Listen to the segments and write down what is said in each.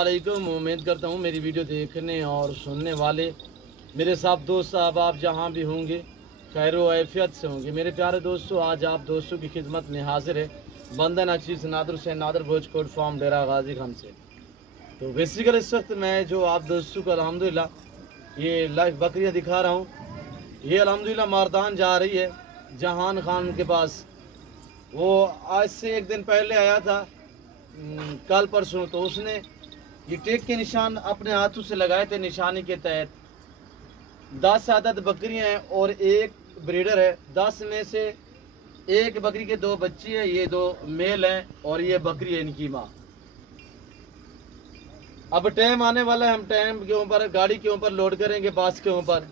अस्सलामुअलैकुम। उम्मीद करता हूँ मेरी वीडियो देखने और सुनने वाले मेरे साथ दोस्त साहब आप जहाँ भी होंगे खैरो आफियत से होंगे। मेरे प्यारे दोस्तों, आज आप दोस्तों की खिदमत में हाजिर है बंदन अचीज़ नादर से नादर भोजकोट फार्म डेरा गाजी खान से। तो बेसिकल इस वक्त मैं जो आप दोस्तों को अल्हम्दुलिल्लाह ये लाइव बकरियाँ दिखा रहा हूँ, ये अल्हम्दुलिल्लाह मारदान जा रही है जहान खान के पास। वो आज से एक दिन पहले आया था, कल परसों, तो उसने ये टेक के निशान अपने हाथों से लगाए थे। निशानी के तहत 10 आदत बकरियां हैं और एक ब्रीडर है। 10 में से एक बकरी के 2 बच्चे हैं, ये 2 मेल हैं और ये बकरी है इनकी माँ। अब टाइम आने वाला है, हम टाइम के ऊपर गाड़ी के ऊपर लोड करेंगे, बास के ऊपर।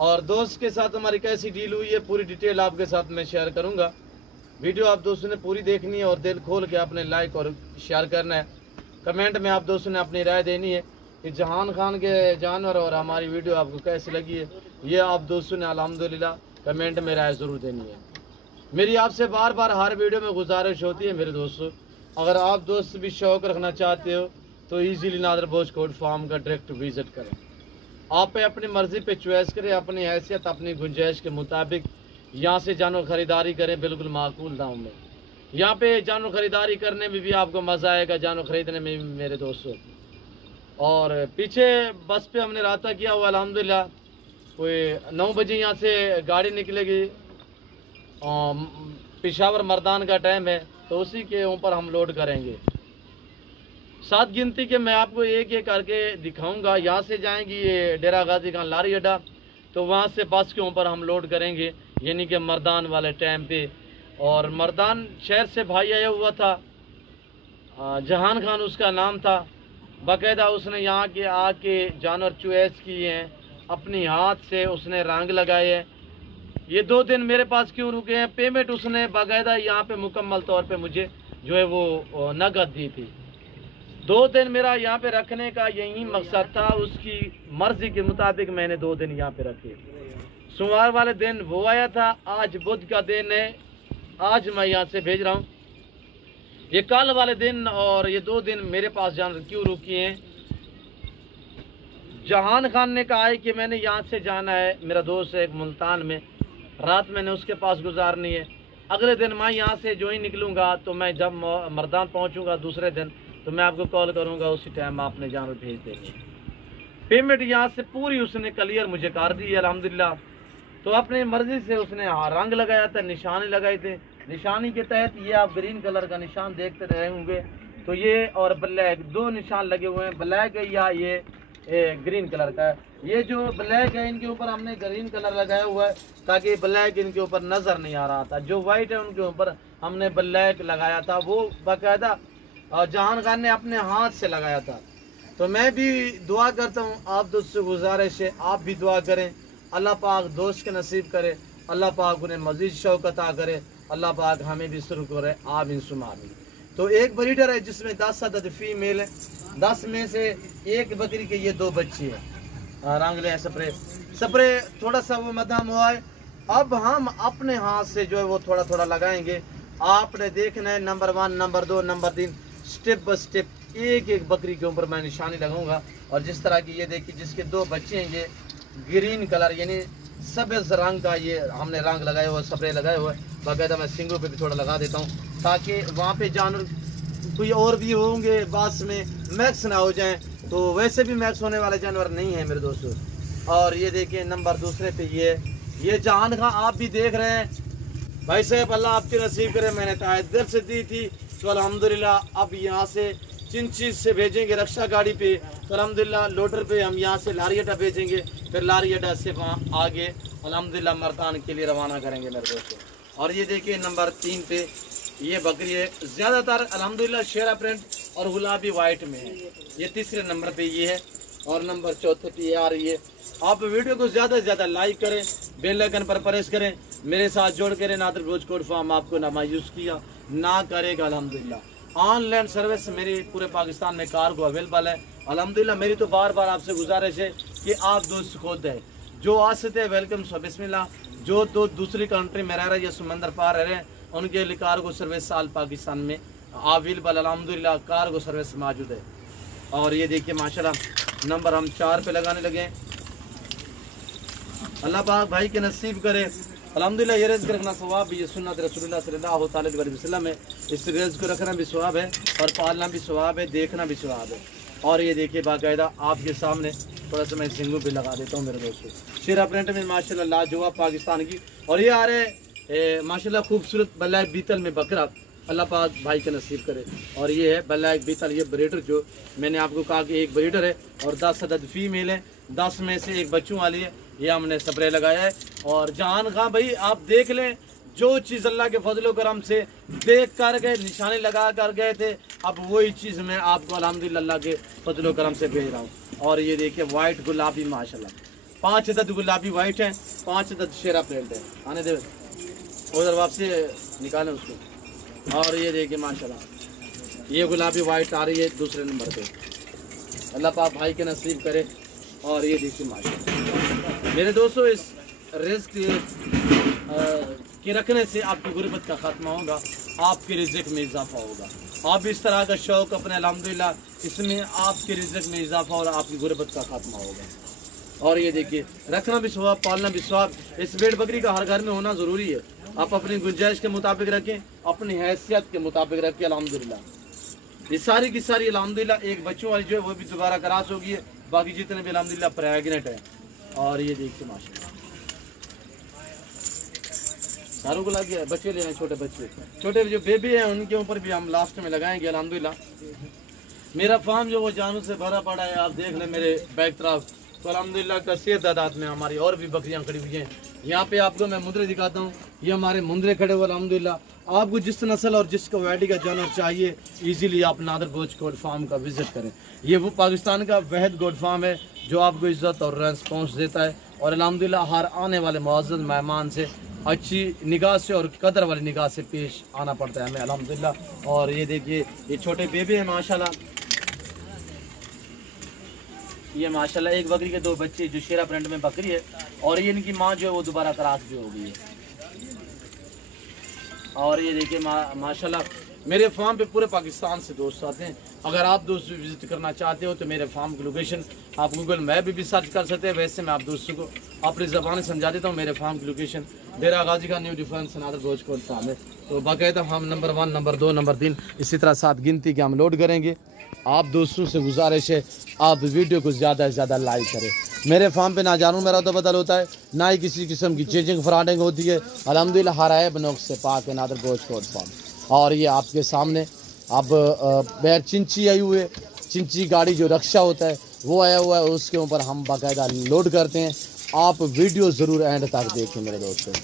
और दोस्त के साथ हमारी कैसी डील हुई है पूरी डिटेल आपके साथ मैं शेयर करूंगा। वीडियो आप दोस्तों ने पूरी देखनी है और दिल खोल के आपने लाइक और शेयर करना है। कमेंट में आप दोस्तों ने अपनी राय देनी है कि जहान खान के जानवर और हमारी वीडियो आपको कैसी लगी है, ये आप दोस्तों ने अल्हम्दुलिल्लाह कमेंट में राय ज़रूर देनी है। मेरी आपसे बार बार हर वीडियो में गुजारिश होती है मेरे दोस्तों, अगर आप दोस्त भी शौक़ रखना चाहते हो तो ईजीली नादर भोजकोट फार्म का डायरेक्ट विज़िट करें। आप पे अपनी मर्ज़ी पे चॉइस करें, अपनी हैसियत अपनी गुंजाइश के मुताबिक यहाँ से जानवर ख़रीदारी करें बिल्कुल माकूल दाम में। यहाँ पे जानवर ख़रीदारी करने में भी आपको मज़ा आएगा, जानवर ख़रीदने में भी मेरे दोस्तों। और पीछे बस पे हमने रास्ता किया हुआ अल्हम्दुलिल्लाह। कोई 9 बजे यहाँ से गाड़ी निकलेगी, पेशावर मर्दान का टाइम है, तो उसी के ऊपर हम लोड करेंगे। 7 गिनती के मैं आपको एक एक करके दिखाऊंगा। यहाँ से जाएंगी ये डेरा गाजी खान लारी अड्डा, तो वहाँ से बस के ऊपर हम लोड करेंगे यानी कि मर्दान वाले टाइम पे। और मर्दान शहर से भाई आया हुआ था, जहान खान उसका नाम था। बाकायदा उसने यहाँ के आके जानवर चॉइस किए हैं, अपनी हाथ से उसने रंग लगाए हैं। ये 2 दिन मेरे पास क्यों रुके हैं, पेमेंट उसने बाकायदा यहाँ पे मुकम्मल तौर पे मुझे जो है वो नकद दी थी। 2 दिन मेरा यहाँ पे रखने का यही मकसद था, उसकी मर्जी के मुताबिक मैंने 2 दिन यहाँ पे रखे। सोमवार वाले दिन वो आया था, आज बुध का दिन है, आज मैं यहाँ से भेज रहा हूँ। ये कल वाले दिन और ये 2 दिन मेरे पास जानवर क्यों रुकी हैं, जहान खान ने कहा है कि मैंने यहाँ से जाना है, मेरा दोस्त है एक मुल्तान में, रात मैंने उसके पास गुजारनी है। अगले दिन मैं यहाँ से जो ही निकलूँगा तो मैं जब मर्दान पहुँचूँगा दूसरे दिन तो मैं आपको कॉल करूँगा, उसी टाइम आपने जानवर भेज देंगे। पेमेंट यहाँ से पूरी उसने क्लियर मुझे कर दी है अल्हम्दुलिल्लाह। तो अपनी मर्जी से उसने रंग लगाया था, निशानी लगाए थे। निशानी के तहत ये आप ग्रीन कलर का निशान देखते रहे होंगे, तो ये और ब्लैक 2 निशान लगे हुए हैं, ब्लैक है या ये ग्रीन कलर का है। ये जो ब्लैक है इनके ऊपर हमने ग्रीन कलर लगाया हुआ है ताकि ब्लैक इनके ऊपर नज़र नहीं आ रहा था। जो वाइट है उनके ऊपर हमने ब्लैक लगाया था, वो बाकायदा जहान खान ने अपने हाथ से लगाया था। तो मैं भी दुआ करता हूँ, आप दोस्त से गुजारिश है आप भी दुआ करें, अल्लाह पाक दोस्त के नसीब करे, अल्लाह पाक उन्हें मजीद शौक़ अता करे, अल्लाह पाक हमें भी शुरू करे, आमीन सुमा आमीन। तो एक ब्रीडर है जिसमें 10 अदद फीमेल है, 10 में से एक बकरी के ये 2 बच्चे हैं। रंग ले स्प्रे थोड़ा सा वो मध्यम हुआ है। अब हम अपने हाथ से जो है वो थोड़ा थोड़ा लगाएंगे। आपने देखना है number 1 number 2 number 3 step by step एक एक बकरी के ऊपर मैं निशानी लगाऊंगा। और जिस तरह की ये देखिए जिसके 2 बच्चे हैं, ये ग्रीन कलर यानी सब्ज़ रंग का ये हमने रंग लगाया हुआ, स्प्रे लगाया हुआ है। बाकायदा मैं सिंगों पे भी थोड़ा लगा देता हूँ ताकि वहाँ पे जानवर कोई और भी होंगे बास में मैक्स ना हो जाएं, तो वैसे भी मैक्स होने वाले जानवर नहीं है मेरे दोस्तों। और ये देखिए नंबर दूसरे पे ये जहान खान आप भी देख रहे हैं। भाई साहब अल्लाह आपकी नसीब करे, मैंने तायद दिल से दी थी तो अल्हम्दुलिल्लाह अब यहाँ से चिंची से भेजेंगे रक्षा गाड़ी पे, तो अल्हम्दुलिल्लाह लोडर पे हम यहाँ से लारी अड्डा भेजेंगे, फिर लारी अड्डा से वहाँ आगे अल्हम्दुलिल्लाह मर्दान के लिए रवाना करेंगे मेरे दोस्तों। और ये देखिए नंबर 3 पे ये बकरी है, ज़्यादातर अल्हम्दुलिल्लाह शेरा प्रिंट और गुलाबी वाइट में है। ये तीसरे नंबर पे ये है और नंबर 4 पे ये आ रही है। आप वीडियो को ज़्यादा से ज़्यादा लाइक करें, बेल आइकन पर प्रेस करें, मेरे साथ जोड़ करें। नादर भोजकोट फार्म आपको ना मायूस किया ना करेगा अल्हम्दुलिल्लाह। ऑनलाइन सर्विस मेरी पूरे पाकिस्तान में कार्गो अवेलेबल है अल्हम्दुलिल्लाह। मेरी तो बार बार आपसे गुजारिश है कि आप दोस्त खुद है जो आ सकते हैं वेलकम सो बिस्मिल्लाह। जो दूसरी कंट्री में रह रहे हैं या समंदर पार रह रहे हैं उनके लिए कार्गो सर्विस साल पाकिस्तान में अवेलेबल अल्हम्दुलिल्लाह कार्गो सर्विस मौजूद है। और ये देखिए माशाल्लाह नंबर हम 4 पे लगाने लगे हैं। अल्लाह पाक भाई के नसीब करे अल्हम्दुलिल्लाह। ये रिज़्क़ रखना सवाब भी, ये सुन्नत रसूलुल्लाह सल्लल्लाहु अलैहि वसल्लम है। इस रिज़्क़ को रखना भी सवाब है और पालना भी सवाब है, देखना भी सवाब है। और ये देखिए बाकायदा आपके सामने थोड़ा सा मैं सिंगू भी लगा देता हूँ मेरे दोस्तों। शेरा प्रिंट में माशाल्लाह लाजवाब पाकिस्तान की। और ये आ रहे माशाल्लाह खूबसूरत बल्लाक बीतल में बकरा, अल्लाह पाक भाई के नसीब करे। और ये है बल्लाक बीतल, ये ब्रीडर जो मैंने आपको कहा कि एक ब्रीडर है और 10 अदद फीमेल है, 10 में से एक बच्चों वाली है। ये हमने स्प्रे लगाया है। और जहान खां भाई आप देख लें, जो चीज़ अल्लाह के फजलो करम से देख कर गए, निशाने लगा कर गए थे, अब वही चीज़ मैं आपको अल्हम्दुलिल्लाह अल्लाह के फजलो करम से भेज रहा हूँ। और ये देखिए वाइट गुलाबी माशाल्लाह 5 अदद गुलाबी वाइट है, 5 अदद शेरा प्रिंट है। आने दे उधर वापसी निकालें उसको। और ये देखिए माशाल्लाह ये गुलाबी वाइट आ रही है दूसरे नंबर पे, अल्लाह पाक भाई के नसीब करे। और ये देखिए माशाल्लाह मेरे दोस्तों, इस रिज़्क़ के रखने से आपकी गुर्बत का ख़त्मा होगा, आपके रिज़्क़ में इजाफा होगा। आप इस तरह का शौक़ अपने अल्हम्दुलिल्लाह, इसमें आपके रिज़्क़ में इजाफा और आपकी गुर्बत का ख़त्मा होगा। और ये देखिए रखना भी सवाब, पालना भी सवाब। इस भेड़ बकरी का हर घर में होना ज़रूरी है। आप अपनी गुंजाइश के मुताबिक रखें, अपनी हैसियत के मुताबिक रखें अल्हम्दुलिल्लाह। ये सारी की सारी अल्हम्दुलिल्लाह एक बच्चों वाली जो है वो भी दोबारा क्रॉस होगी है, बाकी जितने भी अल्हम्दुलिल्लाह प्रेग्नेंट है। और ये देखिए माशाल्लाह सारों को लग गया। बच्चे ले रहे हैं, छोटे बच्चे, छोटे जो बेबी हैं उनके ऊपर भी हम लास्ट में लगाएंगे अल्हम्दुलिल्लाह। मेरा फार्म जो वो जानवर से भरा पड़ा है, आप देख लें मेरे बैक तरफ, तो अल्हम्दुलिल्लाह कसीर तादाद में हमारी और भी बकरियां खड़ी हुई हैं। यहाँ पे आपको मैं मुंदरे दिखाता हूँ, ये हमारे मुंदरे खड़े हुए अल्हम्दुलिल्लाह। आपको जिस नस्ल और जिस क्वालिटी का जानवर चाहिए इजीली आप नादर गोश्त गोट फार्म का विजिट करें। ये वो पाकिस्तान का वहद गोट फार्म है जो आपको इज़्ज़त और रेस्पॉन्स देता है और अल्हम्दुलिल्लाह हर आने वाले मुअज़्ज़ज़ मेहमान से अच्छी निगाह से और कदर वाली निगाह से पेश आना पड़ता है हमें अल्हम्दुलिल्लाह। और ये देखिए ये छोटे बेबी हैं माशाल्लाह, ये माशाल्लाह एक बकरी के 2 बच्चे जो शेरा प्रिंट में बकरी है। और ये इनकी माँ जो है वो दोबारा क्रॉस भी हो गई है। और ये देखिए माशाल्लाह मेरे फार्म पे पूरे पाकिस्तान से दोस्त आते हैं। अगर आप दोस्त विजिट करना चाहते हो तो मेरे फार्म की लोकेशन आप गूगल मैप भी सर्च कर सकते हैं। वैसे मैं आप दोस्तों को अपनी ज़बान समझा देता हूँ। मेरे फार्म की लोकेशन डेरा गाजी का न्यू डिफेंस नादर गोश्त गोट फार्म है। तो बाकायदा हम नंबर 1, नंबर 2, नंबर 3 इसी तरह 7 गिनती के हम लोड करेंगे। आप दोस्तों से गुजारिश है आप वीडियो को ज़्यादा से ज़्यादा लाइक करें। मेरे फार्म पे ना जानू मेरा तो बदल होता है, ना ही किसी किस्म की चेंजिंग फ्रॉडिंग होती है अल्हम्दुलिल्लाह। हर है बनोक से पाक है नादर गोश्त गोट फार्म। और ये आपके सामने अब बैर चिंची आई हुई है, चिंची गाड़ी जो रक्षा होता है वो आया हुआ है, उसके ऊपर हम बाकायदा लोड करते हैं। आप वीडियो ज़रूर एंड तक देखें मेरे दोस्तों।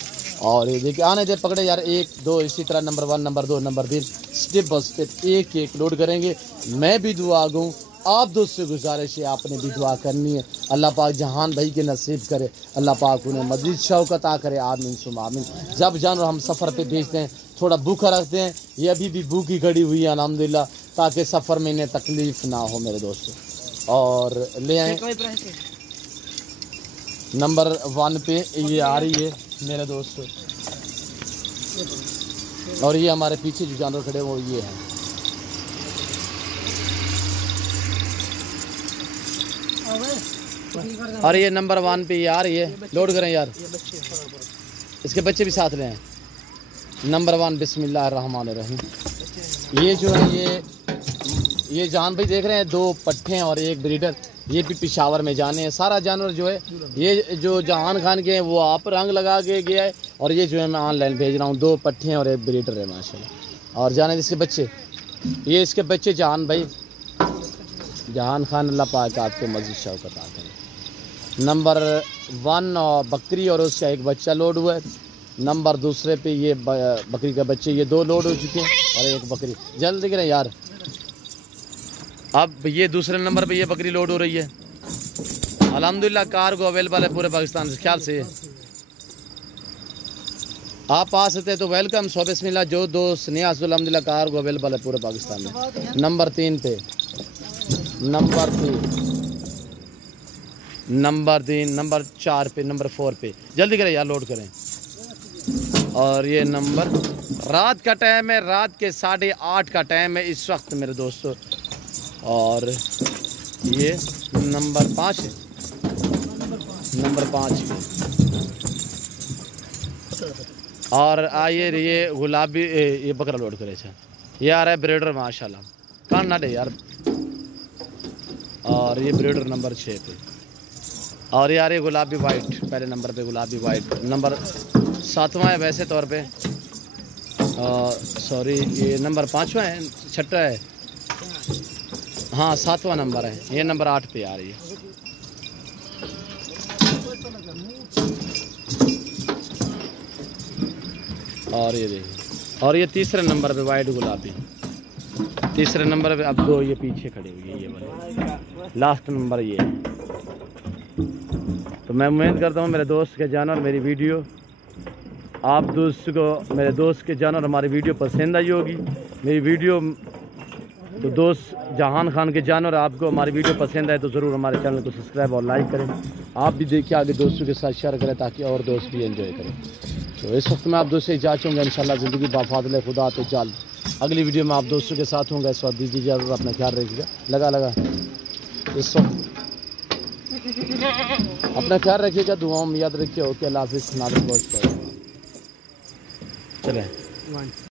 और ये देखिए आने दे पकड़े यार, 1, 2 इसी तरह number 1, number 2, number 3 step by step एक एक लोड करेंगे। मैं भी दुआ दूँ, आप दोस्त से गुजारिश है आपने भी दुआ करनी है। अल्लाह पाक जहान भाई के नसीब करे, अल्लाह पाक उन्हें मज़ीद शौकत आ करे, आमीन सुम आमीन। जब जानवर हम सफ़र पे भेजते हैं थोड़ा भूखा रखते हैं, ये अभी भी भूखी खड़ी हुई है अल्हम्दुलिल्लाह, ताकि सफ़र में इन्हें तकलीफ़ ना हो मेरे दोस्तों। और ले आए नंबर 1 पे ये आ रही है मेरे दोस्तों। और ये हमारे पीछे जो जानवर खड़े वो ये हैं। और ये नंबर 1 पे ये आ रही है, लोड करें यार, इसके बच्चे भी साथ में हैं। नंबर 1 बिस्मिल्लाहिर्रहमानिर्रहीम। ये जो है ये जान भाई देख रहे हैं 2 पट्ठे और 1 ब्रीडर, ये भी पिशावर में जाने हैं। सारा जानवर जो है ये जो जहान खान के हैं वो आप रंग लगा के गया है। और ये जो है मैं ऑनलाइन भेज रहा हूँ, 2 पट्ठे और 1 ब्रीडर है माशाल्लाह। और जाने इसके बच्चे, ये इसके बच्चे जहान भाई, जहान खान अल्लाह पाक आपको मज़ीद शौकत आते हैं। नंबर 1 और बकरी और उसका 1 बच्चा लोड हुआ है। नंबर 2 पे ये बकरी का बच्चे, ये 2 लोड हो चुके हैं और 1 बकरी जल्द दिख रहे हैं यार। अब ये दूसरे नंबर पे ये बकरी लोड हो रही है अल्हम्दुलिल्लाह। कार्गो अवेलेबल है पूरे पाकिस्तान से, ख्याल से आप आ सकते हैं तो वेलकम। सो बिस्मिल्लाह जो दोस्त नहीं अल्हम्दुलिल्लाह कार्गो अवेलेबल है पूरे पाकिस्तान में। नंबर 3 पे, नंबर 3, नंबर 3, नंबर 4 पे, नंबर 4 पे जल्दी करें यार, लोड करें। और ये नंबर रात का टाइम है, रात के 8:30 का टाइम है इस वक्त मेरे दोस्तों। और ये नंबर 5 है, नंबर 5 है। और आइए ये गुलाबी ये बकरा लोड करे छे, ये आ रहा है ब्रीडर माशाल्लाह कान ना दे यार। और ये ब्रीडर नंबर 6 पे। और ये आ रही है गुलाबी वाइट, पहले नंबर पे गुलाबी वाइट, नंबर 7वां है वैसे तौर पे। सॉरी ये नंबर 5वां है, 6वां है, हाँ 7वां नंबर है, ये नंबर 8 पे आ रही है। और ये देखिए, और ये तीसरे नंबर पे वाइट गुलाबी, तीसरे नंबर पे। अब दो ये पीछे खड़े हुए हैं, ये वाले लास्ट नंबर ये है। तो मैं उम्मीद करता हूँ मेरे दोस्त के जानवर मेरी वीडियो आप दोस्त को, मेरे दोस्त के जानवर हमारी वीडियो पसंद आई होगी। मेरी वीडियो तो दोस्त जहान खान के जानवर आपको हमारी वीडियो पसंद आए तो ज़रूर हमारे चैनल को सब्सक्राइब और लाइक करें। आप भी देखिए, आगे दोस्तों के साथ शेयर करें ताकि और दोस्त भी एंजॉय करें। तो इस वक्त मैं आप दोस्तों से इजाज़त चाहूँगा, इंशाल्लाह ज़िंदगी बाफाज़िल खुदा तो जाल। अगली वीडियो में आप दोस्तों के साथ होंगे। इस वक्त दीजिए इजाज़त, अपना ख्याल रखिएगा। लगा इस वक्त अपना ख्याल रखिएगा, दुआओं में याद रखिए। ओके, अल्लाह हाफ़िज़, नाज़िर बहुत चलें।